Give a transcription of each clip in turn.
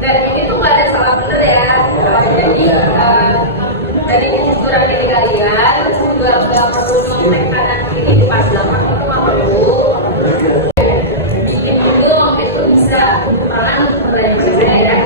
Dan ini tuh nggak ada salah bener ya. Jadi dari kurang dari kalian juga nggak perlu di kanan kiri di pas belakang itu nggak perlu. Itu bisa malah belajar ya.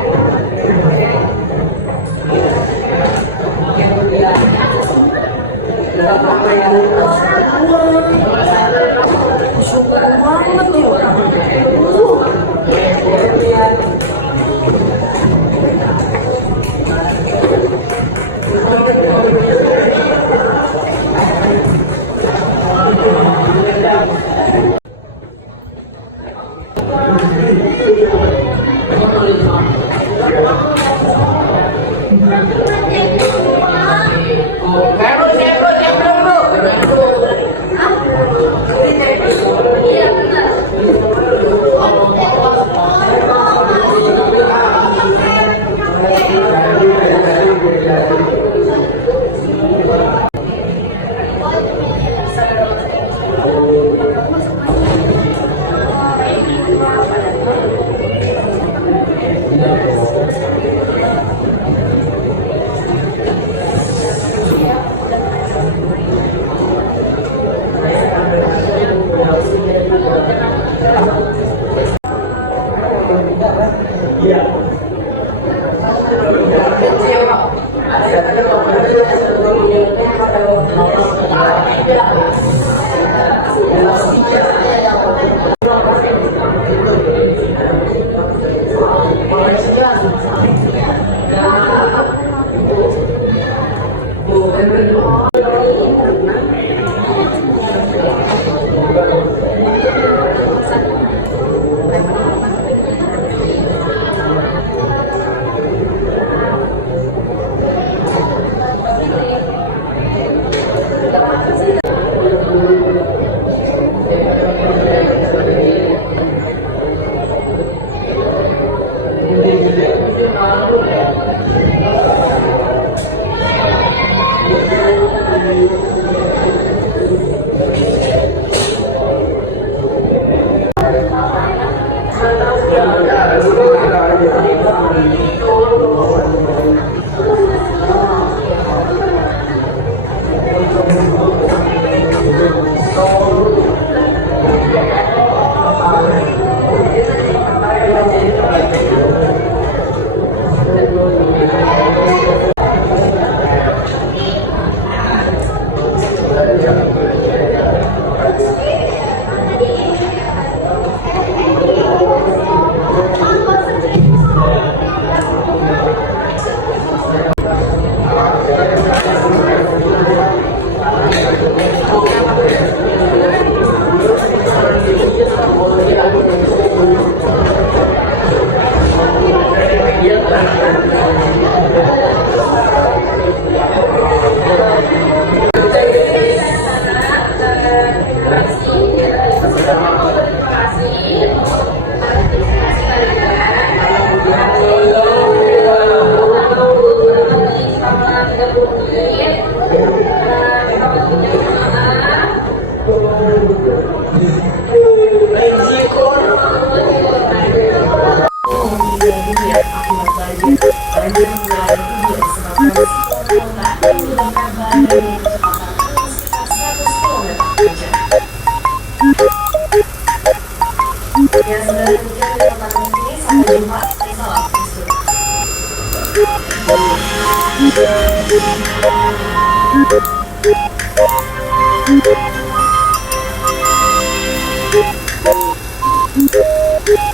Thank you.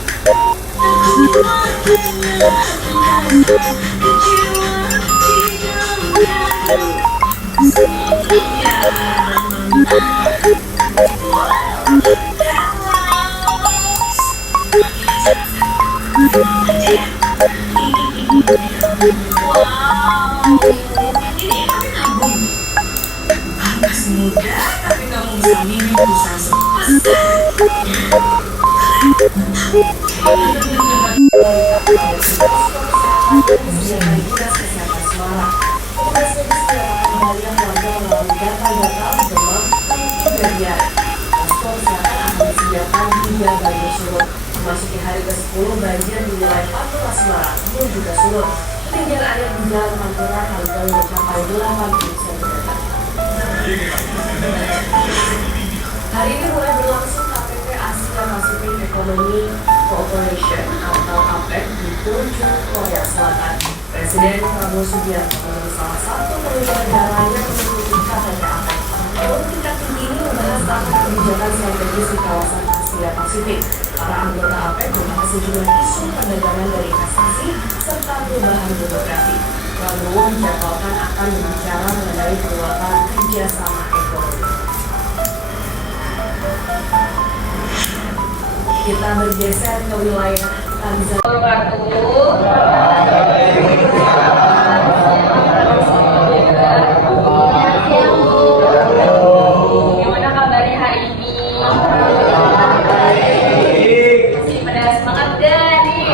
Memasuki hari ke-10, banjir di wilayah Pantura Semarang pun juga surut. Ketinggian air di Jalan Pantura kali-kali mencapai 80 cm. Hari ini mulai berlangsung KTT Asia Pacific Economy Cooperation atau APEC di Jeonju, Korea Selatan. Presiden Prabowo Subianto menjadi salah satu pemimpin negara yang mengikuti KTT APEC. Forum tingkat tinggi ini membahas tentang kebijakan strategis di kawasan Asia Pasifik. Para anggota APEC membahas sejumlah isu perdagangan dan investasi serta perubahan demokrasi. Prabowo dijadwalkan akan berbicara mengenai perluasan kerjasama ekonomi. Kita bergeser ke wilayah Tanzania. Gimana kabarnya hari ini? Masih pada semangat gak nih?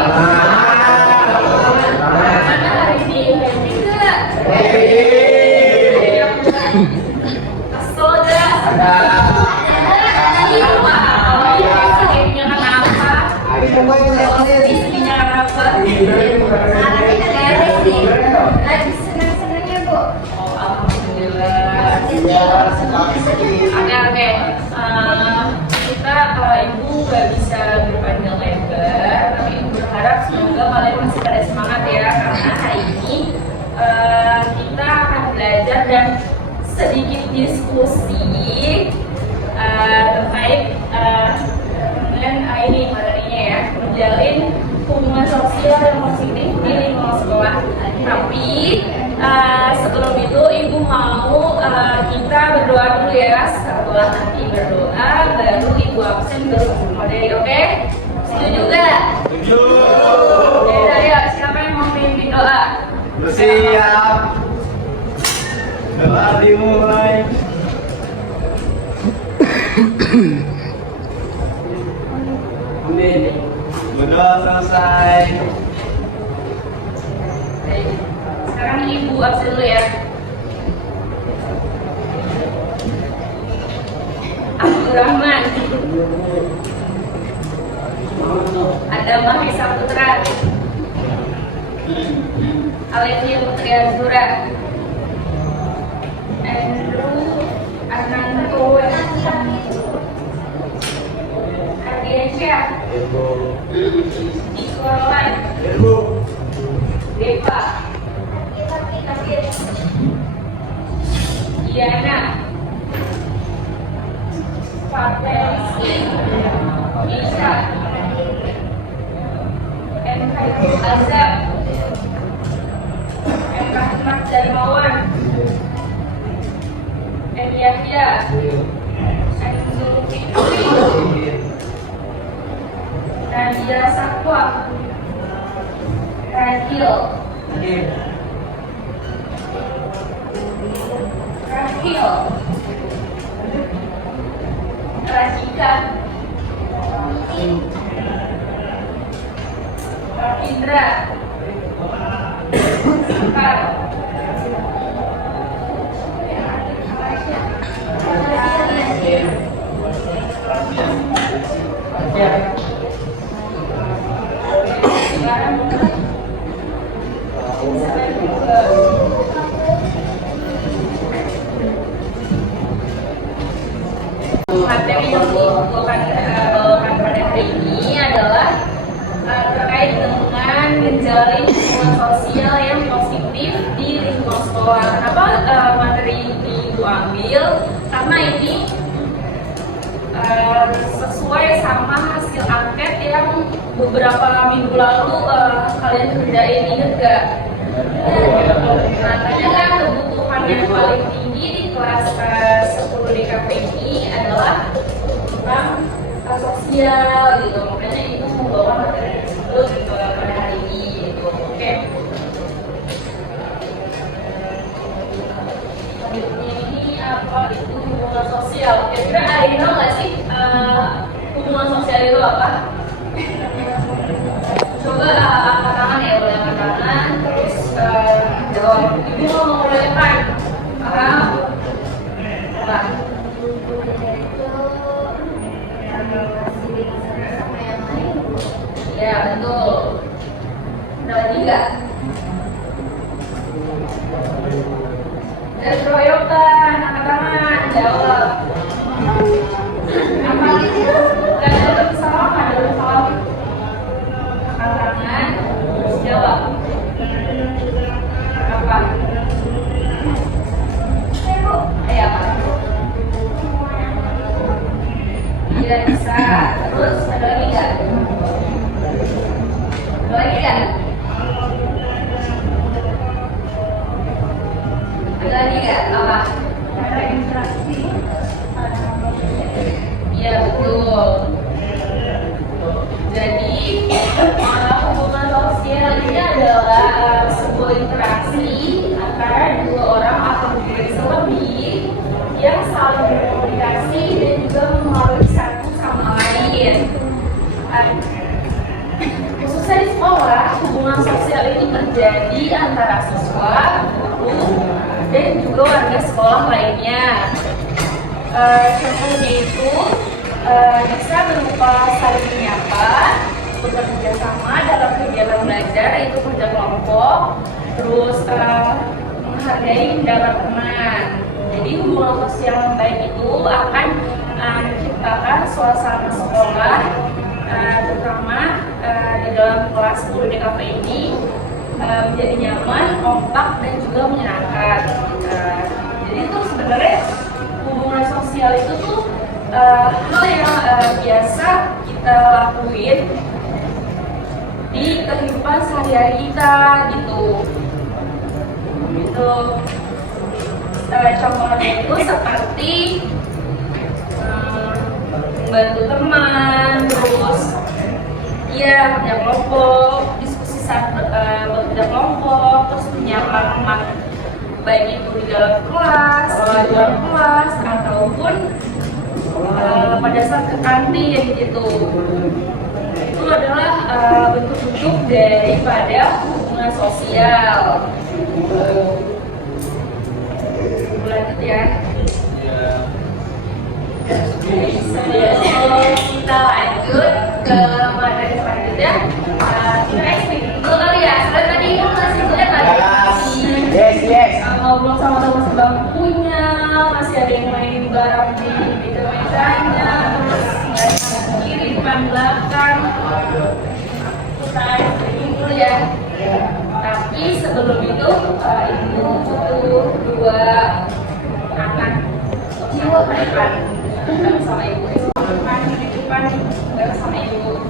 Gimana hari ini? Happy gak? Kesel gak? Sakitnya kenapa? Sedihnya kenapa? Lagi senang-senangnya, Bu. Oh, alhamdulillah. Oke. Kita ibu gak bisa berpanjang lebar, tapi ibu berharap semoga kalian masih pada semangat ya, karena hari ini kita akan belajar dan sedikit diskusi terkait dengan ini materinya ya, menjalin hubungan sosial yang positif di lingkungan sekolah. Tapi sebelum itu ibu mau kita berdoa dulu ya. Setelah nanti berdoa baru ibu absen baru materi, oke? Setuju gak? Setuju. Ya, ayo siapa yang mau pimpin doa? Bersiap. Doa dimulai. Amin. Berdoa selesai. Baik. Sekarang ibu absen dulu ya. Abdurrahman, ada Mahesa Putra, Alenia Putri Azura, Andrew Ananto, Ardiansyah, Iswaran, Deva, Diana, Fatensi, Isa, M. Khairul Azab, M. Rahmat Darmawan, M. Yahya, M. Zulkifli, Nadia Sakwa, Rahil, Rajika, Indra, Sekar, materi yang dibawakan pada hari ini adalah terkait dengan menjalin hubungan sosial yang positif di lingkungan sekolah. Kenapa materi ini Ibu ambil? Karena ini sesuai sama hasil angket yang beberapa minggu lalu kalian kerjain, inget gak? Katanya kan kebutuhan yang paling tinggi di kelas 10 DKPI adalah tentang sosial gitu, makanya itu membawa materi tersebut pada hari ini gitu. Oke. Selanjutnya ini apa itu hubungan sosial? Kira-kira ada yang tahu nggak sih hubungan sosial itu apa? Coba angkat tangan ya, boleh angkat tangan, terus jawab. Ibu mau memulaikan apa? Ya betul. Ada lagi nggak? Dan keroyokan, angkat tangan, jawab. Apa itu? Dan dalam salam, ada salam. Angkat tangan, terus jawab. Apa? Apa? Tidak bisa. Terus ada lagi nggak? Ada lagi nggak? Ada lagi nggak? Apa? Ada interaksi. Iya betul. Jadi hubungan sosial ini adalah sebuah interaksi antara dua orang atau lebih yang saling berkomunikasi dan juga mempengaruhi satu sama lain. Khususnya di sekolah, hubungan sosial ini terjadi antara siswa, guru, dan juga warga sekolah lainnya. Contohnya itu bisa berupa saling menyapa, bekerja sama dalam kegiatan belajar, yaitu kerja kelompok, terus menghargai pendapat teman. Jadi hubungan sosial yang baik itu akan menciptakan suasana sekolah, terutama di dalam kelas 10 DKP ini menjadi nyaman, kompak, dan juga menyenangkan. Jadi itu sebenarnya hubungan sosial itu tuh hal yang biasa kita lakuin di kehidupan sehari-hari kita gitu. Itu contohnya itu seperti membantu teman, terus ya kerja kelompok, diskusi saat bekerja kelompok, terus menyapa teman baik itu di dalam kelas, di luar kelas, ataupun pada saat ke kantin gitu. Itu adalah bentuk-bentuk daripada hubungan sosial. Lanjut ya. Sebelum kita lanjut ke materi selanjutnya, kita explain dulu kali ya. Soalnya tadi kan masih banyak Yes. ngobrol sama teman sebangkunya, masih ada yang main bareng di meja-mejanya, terus dari kiri depan belakang. Kita explain dulu ya. Tapi sebelum itu ibu butuh dua anak jiwa ke depan sama ibu. Di depan sama ibu.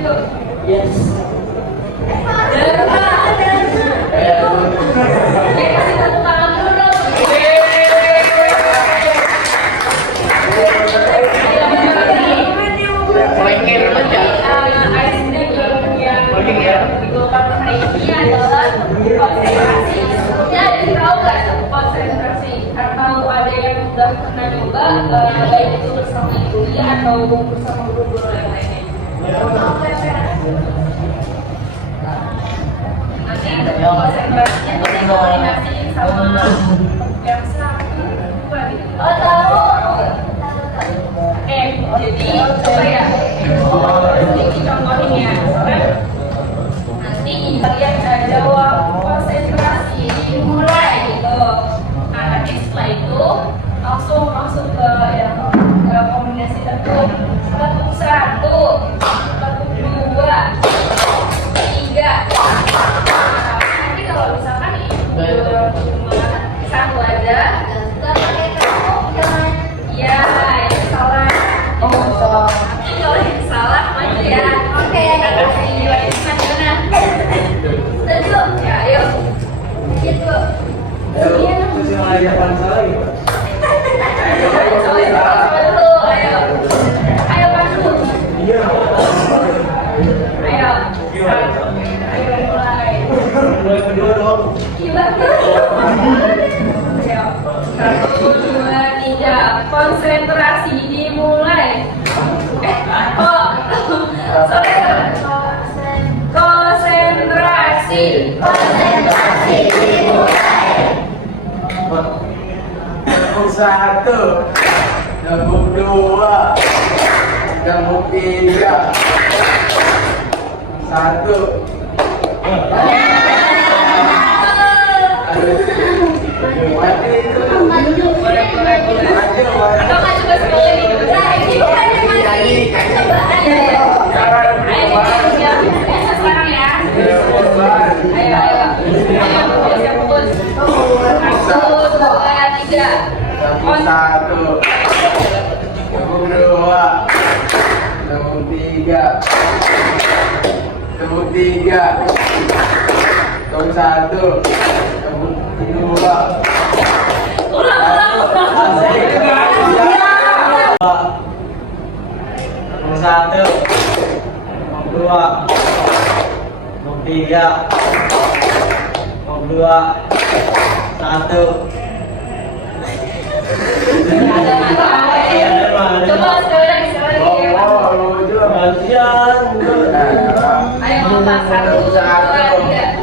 Yuk. Yes. Konsentrasi atau ada yang sudah pernah nyoba baik itu bersama ibu atau bersama guru-guru yang lainnya. Nanti konsentrasinya kita koordinasi sama yang satu dua gitu. Oh tahu. Oke, jadi coba ya. Ini contohin ya. Nanti kalian jawab konsentrasi mulai gitu. Nah nanti setelah itu langsung masuk ke yang kombinasi tertentu. Ayo mulai. Iya. Ayo. 1, 2, 3. Konsentrasi dimulai. Sorry. Konsentrasi. Konsentrasi dimulai. Gabung 1, gabung 2, gabung 3. 1. Mati itu. Boleh. Atau nggak coba sekali? Ayo sekarang ya. Ayo. Siap fokus. 1, 2, 3. Gabung 1, gabung 2, gabung 3, gabung 3, gabung 1, gabung 2. Ulang. Nomor 1, nomor 2, nomor 3, nomor 2, 1. Coba sekali lagi. Kasihan. Ayo ngomong 1, 2, 3.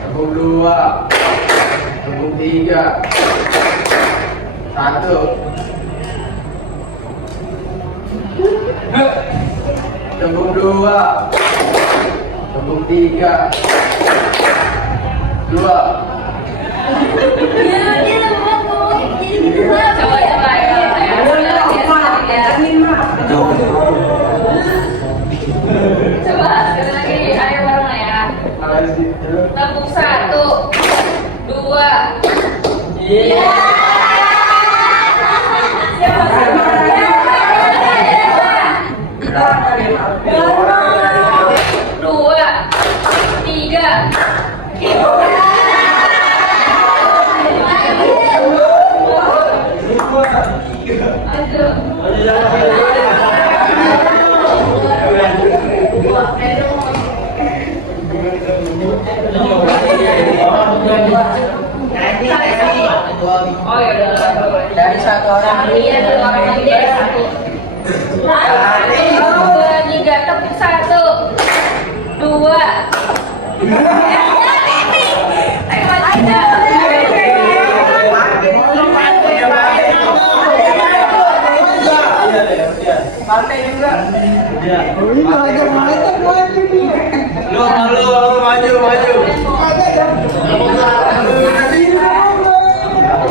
Gabung 2, gabung 3, 1. Gabung 2, gabung 3, 2. Coba ya. Coba sekali lagi. Ayo bareng ya. Tepuk 1, 2. Dua, 3. Oh ya udah. Dari 1 orang. Iya, 2 orang lagi dari 1. 1, 2, 3. Tepuk 1, 2. Partai juga. Lu maju.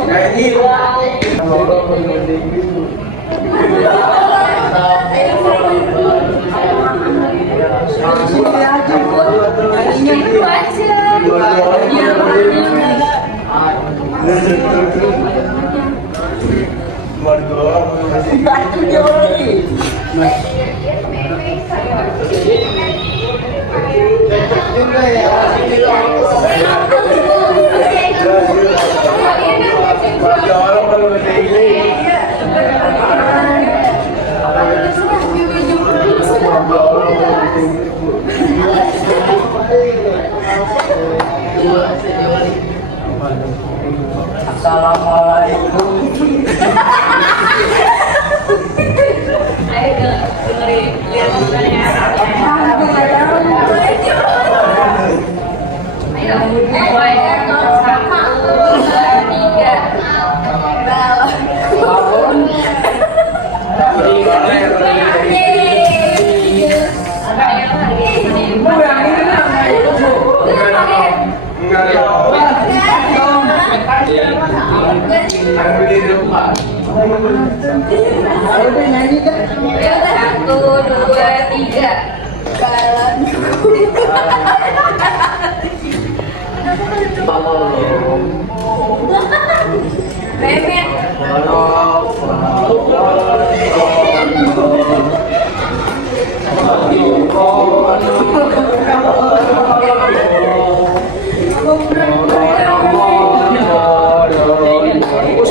Kayak ini. Assalamualaikum. Ayo dengerin, lihat mobilnya. Ayo, mulai. 1, 2, 3. Beli rumah. 1, 2, 3. Remet.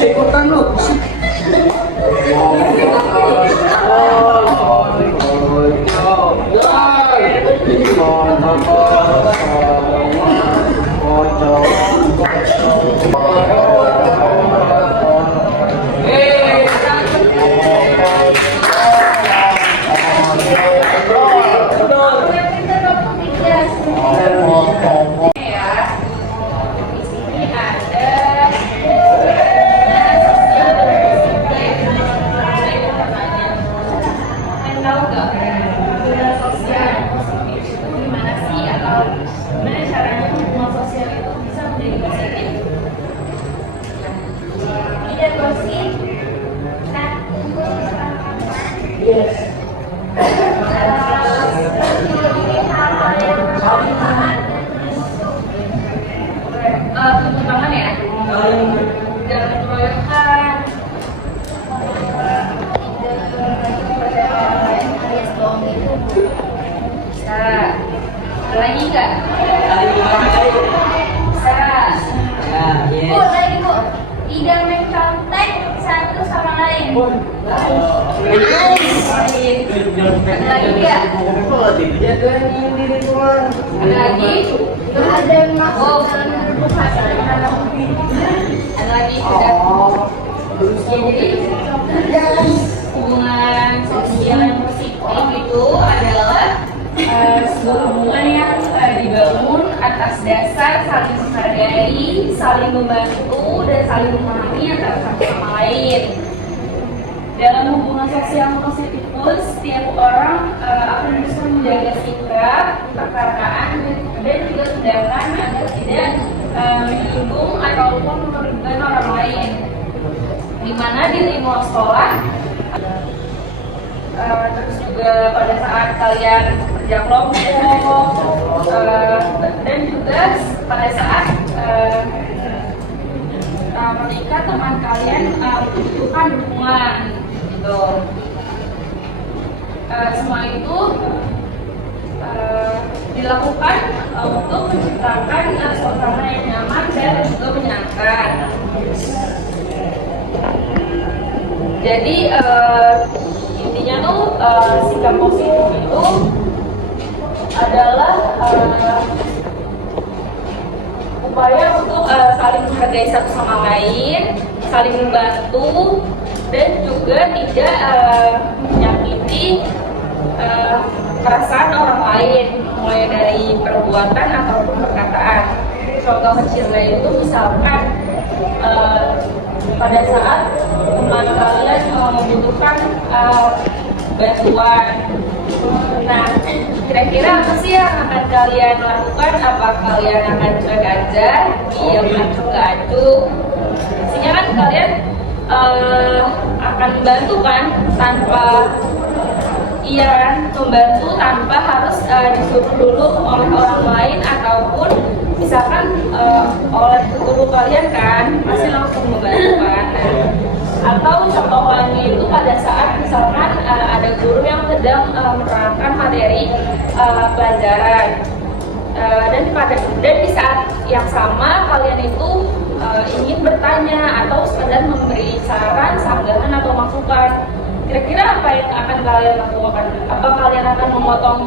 Ikutan lu. Tutup tangan ya. Jangan keroyokan. Bisa. Ada lagi nggak? Bisa. Bu, lagi bu. Tidak mencontek satu sama lain. Ada lagi nggak? Ada lagi? Ada yang masuk dalam grup Ada lagi sudah. Jadi hubungan sosial yang positif itu adalah sebuah hubungan yang dibangun atas dasar saling menghargai, saling membantu, dan saling memahami antara satu sama lain. Dalam hubungan sosial yang positif pun setiap orang akan bisa menjaga sikap, kekaraan, dan juga tindakan agar tidak menyinggung ataupun merugikan orang lain. Di mana di lingkungan sekolah, terus juga pada saat kalian kerja kelompok, dan juga pada saat ketika teman kalian membutuhkan dukungan, gitu. Semua itu dilakukan untuk menciptakan suasana yang nyaman dan juga menyenangkan. Jadi intinya tuh sikap positif itu adalah upaya untuk saling menghargai satu sama lain, saling membantu, dan juga tidak menyakiti perasaan orang lain, mulai dari perbuatan ataupun perkataan. Contoh kecilnya itu misalkan pada saat teman kalian membutuhkan bantuan. Nah, kira-kira apa sih yang akan kalian lakukan? Apa kalian akan cuek aja, diam acung-acung? Pastinya kan kalian akan membantu kan, tanpa membantu tanpa harus disuruh dulu oleh orang lain, ataupun misalkan oleh guru kalian kan pasti langsung membantu kan. Atau contoh lainnya itu pada saat misalkan ada guru yang sedang menerangkan materi pelajaran, dan di saat yang sama kalian itu ingin bertanya atau sekedar memberi saran, sanggahan atau masukan. Kira-kira apa yang akan kalian lakukan? Apa kalian akan memotong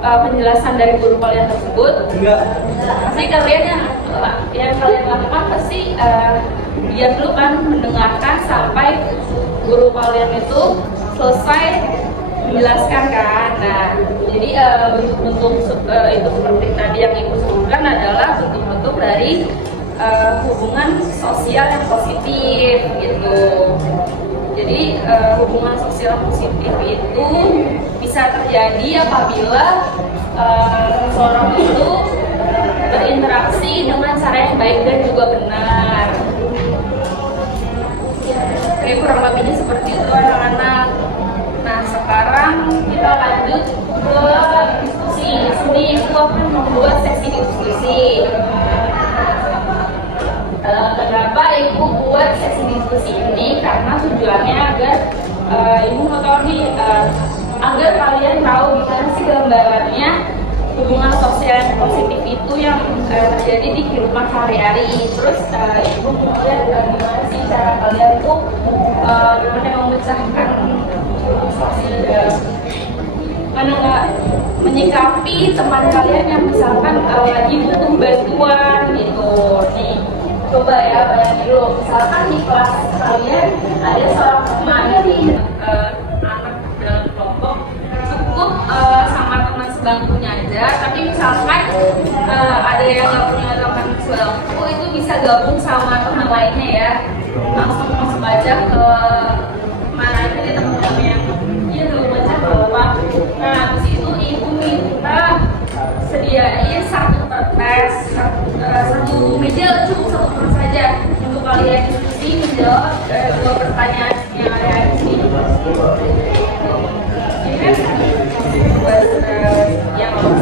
penjelasan dari guru kalian tersebut? Enggak. Pasti kalian yang kalian lakukan pasti biar dulu kan mendengarkan sampai guru kalian itu selesai menjelaskan kan. Nah, jadi bentuk-bentuk itu seperti tadi yang ibu sebutkan adalah bentuk-bentuk dari hubungan sosial yang positif gitu. Jadi hubungan sosial positif itu bisa terjadi apabila seseorang itu berinteraksi dengan cara yang baik dan juga benar. Oke, kurang lebihnya seperti itu anak-anak. Nah, sekarang kita lanjut ke diskusi. Di sini aku akan membuat sesi diskusi. Kenapa ibu buat sesi diskusi ini? Karena tujuannya agar ibu mau tahu nih, agar kalian tahu gimana sih gambarannya hubungan sosial yang positif itu yang terjadi di kehidupan sehari-hari. Terus ibu mau lihat gimana sih cara kalian tuh gimana memecahkan mana nggak menyikapi teman kalian yang misalkan lagi butuh bantuan gitu. Tuh, nih, coba ya bayangin dulu. Misalkan di kelas kalian ada seorang teman anak dalam kelompok cukup sama teman sebangkunya aja. Tapi misalkan ada yang nggak punya teman sebangku, itu bisa gabung sama teman lainnya ya. Langsung masuk aja ke mana aja nih teman-teman yang itu baca apa. Nah, habis itu ibu minta sediain satu kertas, satu meja, cukup satu kertas saja untuk kalian diskusi menjawab dua pertanyaan yang ada di sini. Ini kan buat yang mau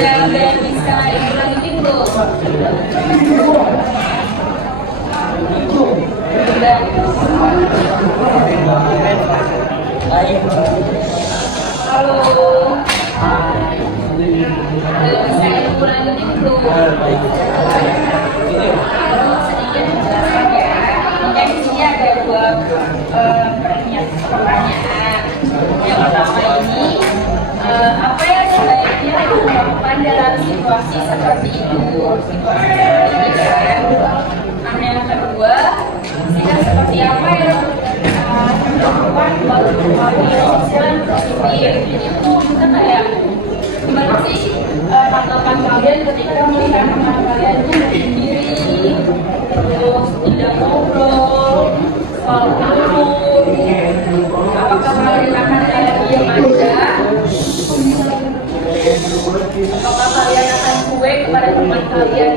saya udah bisa dilanjutin tuh. Halo. Udah bisa ibu lanjutin tuh. Sedikit menjelaskan ya. Yang di sini ada dua pertanyaan. Yang pertama ini, apa yang sebaiknya dilakukan dalam situasi seperti itu? Situasi seperti ini kan. Nah, yang kedua, sikap seperti apa yang dilakukan melalui sosial positif? Jadi itu kita kayak gimana sih tanggapan kalian ketika melihat teman kalian itu sendiri, terus tidak ngobrol, selalu turun. Apakah kalian akan kayak diam aja? Apakah kalian akan cuek kepada teman kalian?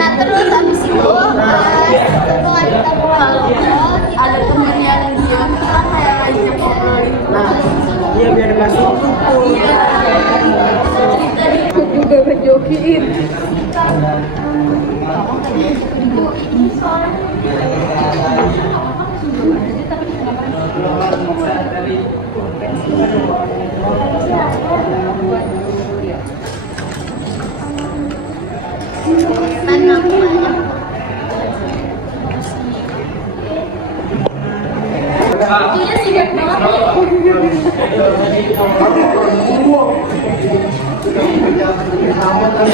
Nah terus habis itu setelah kita pulang ada temen yang dia kan kayak ngajak ngobrol gitu. Nah Iya biar masuk kumpul. cerita di juga ngejokiin. Anak banyak. Itunya sibuk banget.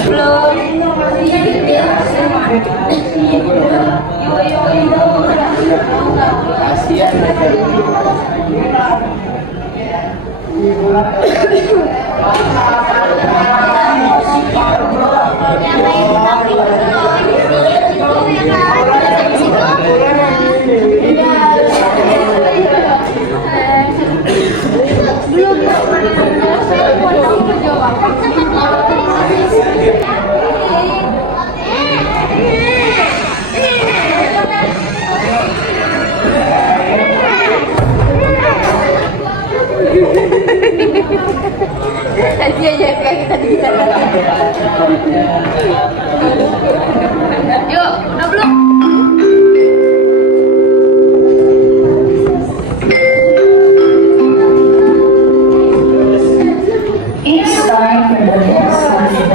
Belum. Yang lain tapi kalau di sini itu yang habis itu belum saya mau tahu jawaban. Tadi aja kayak tadi kita. Yuk, udah belum? It's time for the next session.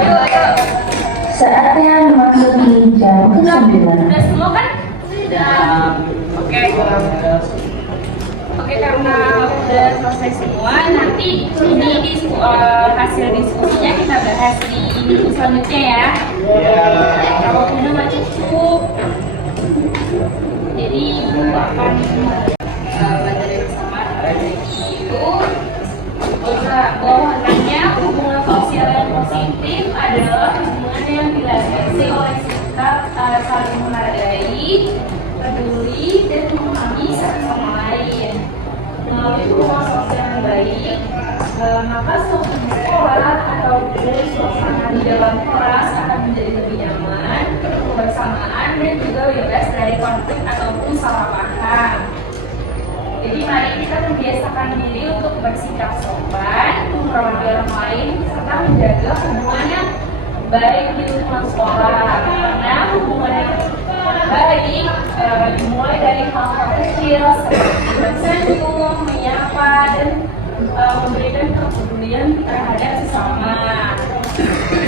Saatnya memasuki jam ke-9. Udah semua kan? Sudah. Oke. Oke, karena udah selesai semua, nanti ini hasil diskusinya kita bahas di minggu selanjutnya ya. Kalau udah nggak cukup, jadi ibu akan belajar bersama itu bahwa hubungan sosial yang positif adalah hubungan yang dilandasi oleh sikap saling menghargai, peduli, dan memahami satu sama lain. Melalui hubungan sosial yang baik, maka suatu sekolah atau dari suasana di dalam kelas akan menjadi lebih nyaman, kebersamaan, dan juga bebas dari konflik ataupun salah paham. Jadi mari kita membiasakan diri untuk bersikap sopan, menghormati orang lain, serta menjaga hubungan yang baik di lingkungan sekolah. Karena hubungan yang baik dimulai dari hal-hal kecil seperti bersenyum, menyapa, dan memberikan kepedulian terhadap sesama.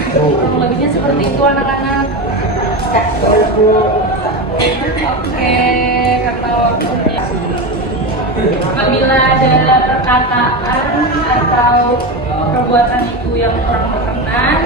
Kurang lebihnya seperti itu anak-anak. Oke, kata waktunya. Apabila ada perkataan atau perbuatan ibu yang kurang berkenan,